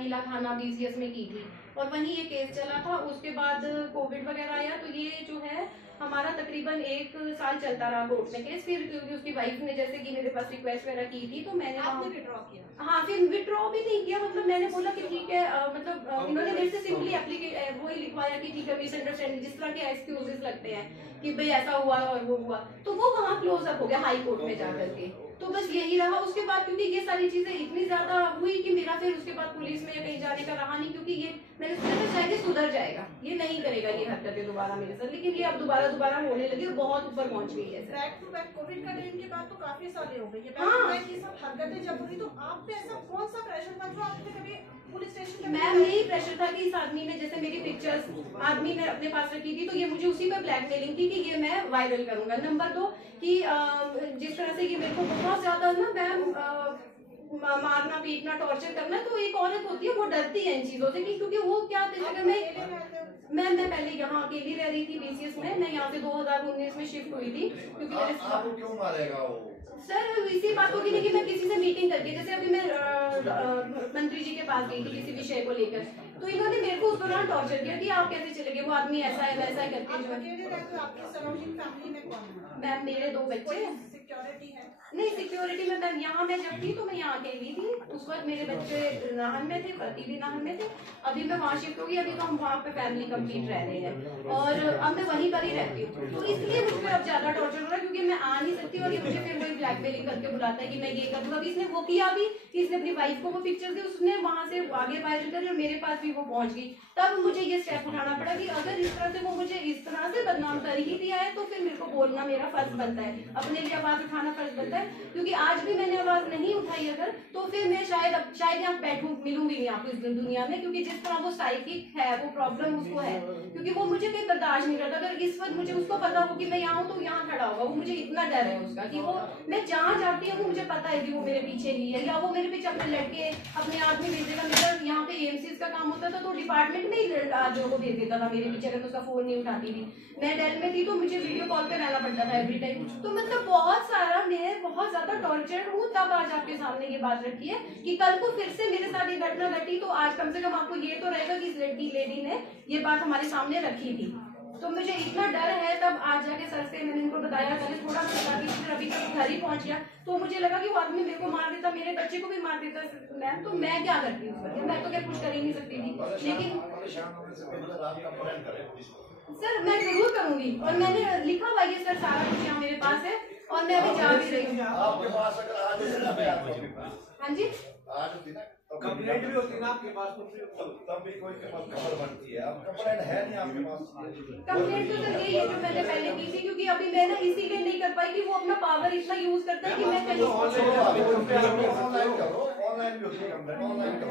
Vanilla खाना BCS में की थी और वहीं ये केस चला था। उसके बाद कोविड वगैरह आया तो ये जो है हमारा तकरीबन 1 साल चलता रहा कोर्ट में केस। फिर क्योंकि उसकी वाइफ ने जैसे कि मेरे पास रिक्वेस्ट वगैरह की थी तो मैंने विड्रॉ किया। हाँ, फिर विड्रॉ भी नहीं किया। मतलब मैंने बोला कि ठीक है, मतलब इन्होंने मेरे से सिंपली वही लिखवाया कि ठीक है मिसअंडरस्टैंडिंग, जिस तरह के एक्सक्यूजेस लगते हैं कि भाई ऐसा हुआ और वो हुआ, तो वो वहाँ क्लोज अप हो गया हाई कोर्ट में जाकर के। तो बस यही रहा। उसके बाद क्योंकि ये सारी चीजें इतनी ज्यादा हुई कि मेरा फिर उसके बाद पुलिस में या कहीं जाने का रहा नहीं, क्योंकि ये मैंने सोचा था शायद ये सुधर जाएगा, ये नहीं करेगा ये हरकतें दोबारा मेरे साथ, लेकिन ये अब दोबारा होने लगी और बहुत ऊपर पहुंच गई है। बैक टू बैक कोविड का टाइम के बाद तो काफी साल हो गई है। हाँ, ये सब हरकतें जब हुई तो आप पे ऐसा कौन सा प्रेशर था जो आपने कभी पुलिस स्टेशन? मैम यही प्रेशर था कि इस आदमी ने, जैसे मेरी पिक्चर्स आदमी ने अपने पास रखी थी, तो ये मुझे उसी पे ब्लैकमेलिंग थी कि ये मैं वायरल करूंगा। नंबर 2 कि जिस तरह से ये मेरे को बहुत ज्यादा ना मैम मारना पीटना टॉर्चर करना, तो एक औरत होती है वो डरती है इन चीजों से कि क्योंकि वो क्या अगर मैं पहले यहाँ अकेली रह रही थी बीसीएस में। मैं यहाँ से 2019 में शिफ्ट हुई थी क्योंकि आपको क्यों मारेगा वो? सर इसी बातों की नहीं कि मैं किसी से मीटिंग करके, जैसे अभी मैं मंत्री जी के पास गई थी किसी विषय को लेकर, तो इन्होंने मेरे को उस दौरान टॉर्चर किया कि आप कैसे चले गए, वो आदमी ऐसा है वैसा है करके। मैम मेरे 2 बच्चे। सिक्योरिटी है? नहीं, सिक्योरिटी में मैम यहाँ मैं जब थी तो मैं यहाँ अकेली थी। उस वक्त मेरे बच्चे नाहन में थे, पति भी नाहन में थे। अभी मैं वहाँ शिफ्ट होगी, अभी तो हम वहाँ पे फैमिली कंप्लीट रह रहे हैं और अब मैं वहीं पर ही रहती हूँ। तो इसलिए मुझ पर अब ज्यादा टॉर्चर हो रहा है क्योंकि मैं आ नहीं सकती और ये मुझे फिर वही ब्लैकमेलिंग करके बुलाता है कि मैं ये कर दूंगा। अभी इसने वो किया भी कि इसने अपनी वाइफ को वो पिक्चर दी, उसने वहां से आगे वायरल करी और मेरे पास भी वो पहुंच गई। तब मुझे ये स्टेप उठाना पड़ा कि अगर इस तरह से वो मुझे इस तरह से बदनाम कर ही दिया है तो फिर मेरे को बोलना मेरा फर्ज बनता है, अपने लिए आवाज उठाना फर्ज बनता है। क्योंकि आज भी मैंने आवाज नहीं उठाई अगर, तो फिर मैं शायद यहाँ बैठूं, मिलूंगी नहीं आपको इस दुनिया में, क्योंकि जिस तरह वो साइकिक है, वो प्रॉब्लम उसको है, क्योंकि वो मुझे कोई बर्दाश्त नहीं करता। अगर इस वक्त मुझे उसको पता हो कि मैं यहाँ हूँ तो यहाँ खड़ा होगा, वो मुझे इतना डर है उसका कि वो मैं जहाँ जाती हूँ मुझे पता है कि वो मेरे पीछे ही है, या वो मेरे पीछे अपने लड़के अपने आदमी भेजेगा। मेरा यहाँ पे एएमसी का काम होता था तो डिपार्टमेंट में ही जो भेज देता था मेरे पीछे, अगर उसका फोन नहीं उठाती थी। मैं डेल में थी तो मुझे वीडियो कॉल पे रहना पड़ता था एवरी टाइम। तो मतलब बहुत सारा, मैं बहुत ज्यादा टॉर्चर हूँ। तब आज आपके सामने ये बात रखी है कि कल को फिर से मेरे साथ ये घटना घटी तो आज कम से कम आपको ये तो रहेगा कि इस लेडी ने ये बात हमारे सामने रखी थी। तो मुझे इतना डर है। तब आज जाके सर से मैंने इनको बताया, मैंने थोड़ा बता दी, फिर अभी तक घर ही पहुंच गया। तो मुझे लगा कि वो आदमी मेरे को मार देता, मेरे बच्चे को भी मार देता मैम, तो मैं क्या करती हूँ? मैं तो क्या कुछ कर ही नहीं सकती थी। लेकिन सर मैं जरूर करूंगी और मैंने लिखा हुआ ये सर सारा कुछ यहाँ मेरे पास है और मैं अभी जा भी रही हूँ। हाँ जी, कंप्लेंट भी होती है ना आपके पास, तो तब भी कोई खबर बनती है। अब कंप्लेंट है नहीं आपके पास? कंप्लेंट तो सर यही है जो मैंने पहले की थी, क्योंकि अभी मैं ना इसीलिए नहीं कर पाई कि वो अपना पावर इतना यूज करता है कि मैं कहीं ऑनलाइन करो, ऑनलाइन भी होती है कंप्लेंट, ऑनलाइन करो।